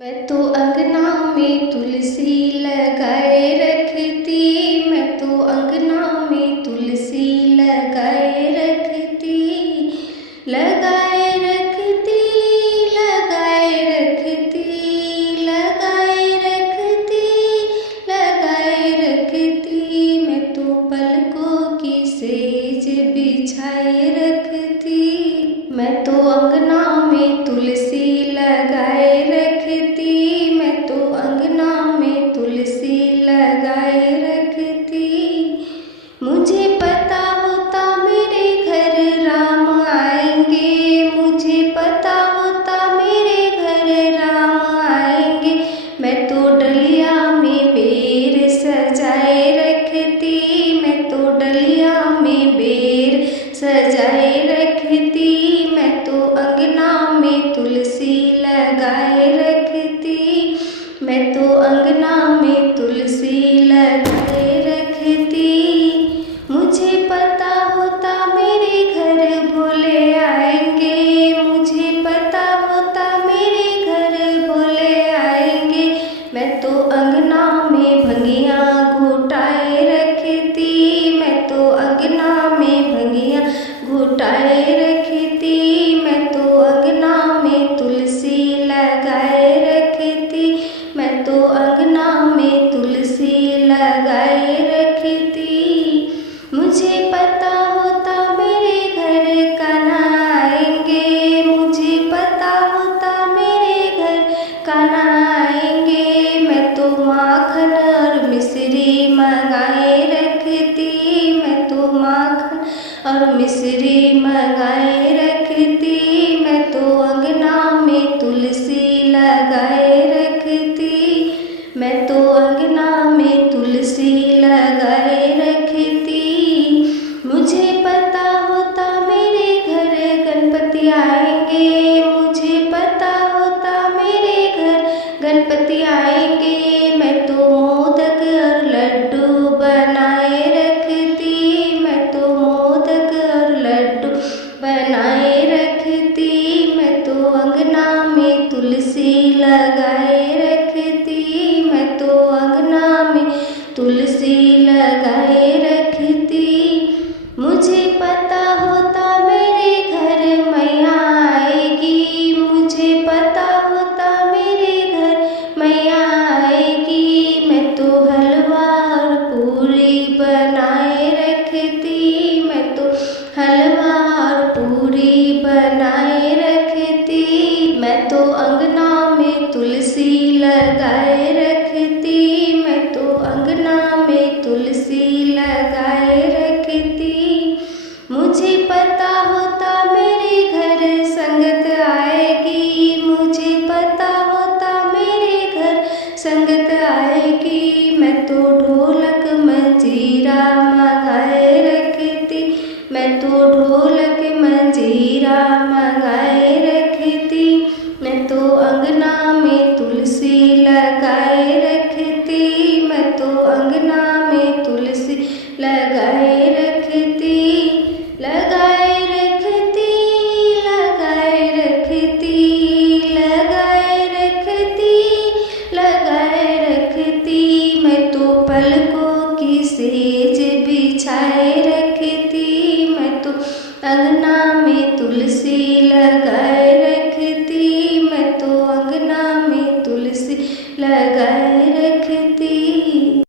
मैं तो अंगना में तुलसी लगाए रखती। मैं तो अंगना में तुलसी लगाए रखती। लगाए रखती, लगाए रखती, लगाए रखती, लगाए रखती। मैं तो पलकों की सेज बिछाए रखती। मैं तो अंगना में तुलसी लगाए रखती। मैं तो अंगना में तुलसी लगाए रखती। मुझे पता होता मेरे घर राम आएंगे। मुझे पता होता मेरे घर राम आएंगे। मैं तो डलिया में बेर सजाए रखती। मैं तो डलिया में बेर सजाए रखती। मैं तो अंगना में तुलसी लगाए रखती। मैं तो अंगना में तुलसी लगाए रखती। मुझे पता होता मेरे घर भोले आएंगे। मुझे पता होता मेरे घर भोले आएंगे। मैं तो अंगना में भंगिया घुटाए रखती। मैं तो अंगना में भंगिया घुटाए रखती। मैं तो अंगना में तुलसी लगाए रखती। मैं तो अंगना में तुलसी लगाए रखती। मुझे पता होता मेरे घर कान्हा आएंगे। मुझे पता होता मेरे घर कान्हा आएंगे। मैं तो माखन और मिश्री मंगाए रखती। मैं तो माखन और मिश्री मंगाए रखती। मैं तो अंगना में तुलसी लगाए रखती। मैं तो अंगना में तुलसी लगाए रखती। मुझे पता होता मेरे घर गणपति आएंगे। मुझे पता होता मेरे घर गणपति आएंगे। मैं तो मोदक और लड्डू बनाए रखती। मैं तो मोदक और लड्डू बनाए रखती। मैं तो अंगना में तुलसी लगाए रखती। मैं तो अंगना में तुलसी लगाए रखती। मुझे पता होता मेरे घर मैया आएगी। मुझे पता होता मेरे घर मैया आएगी। मैं तो हलवा और पूरी बनाए रखती। मैं तो हलवा और पूरी बनाए रखती। मैं तो अंगना में तुलसी लगाए रखती। मैं तो अंगना में तुलसी लगाए रखती। मुझे पता होता मेरे घर संगत आएगी। मुझे पता होता मेरे घर संगत आएगी। मैं तो ढोलक मंजीरा मंगाए रखती। मैं तो ढोलक मंजीरा मंगाए रखती। मैं तो अंगना में तुलसी लगाए रखती। मैं तो अंगना में तुलसी लगाए रखती। लगाए रखती, लगाए रखती, लगाए रखती, लगाए रखती। मैं तो पलकों की सेज बिछाए रखती। मैं तो अंगना में तुलसी लगाए रखती। मैं तो अंगना में तुलसी लगाए रखती।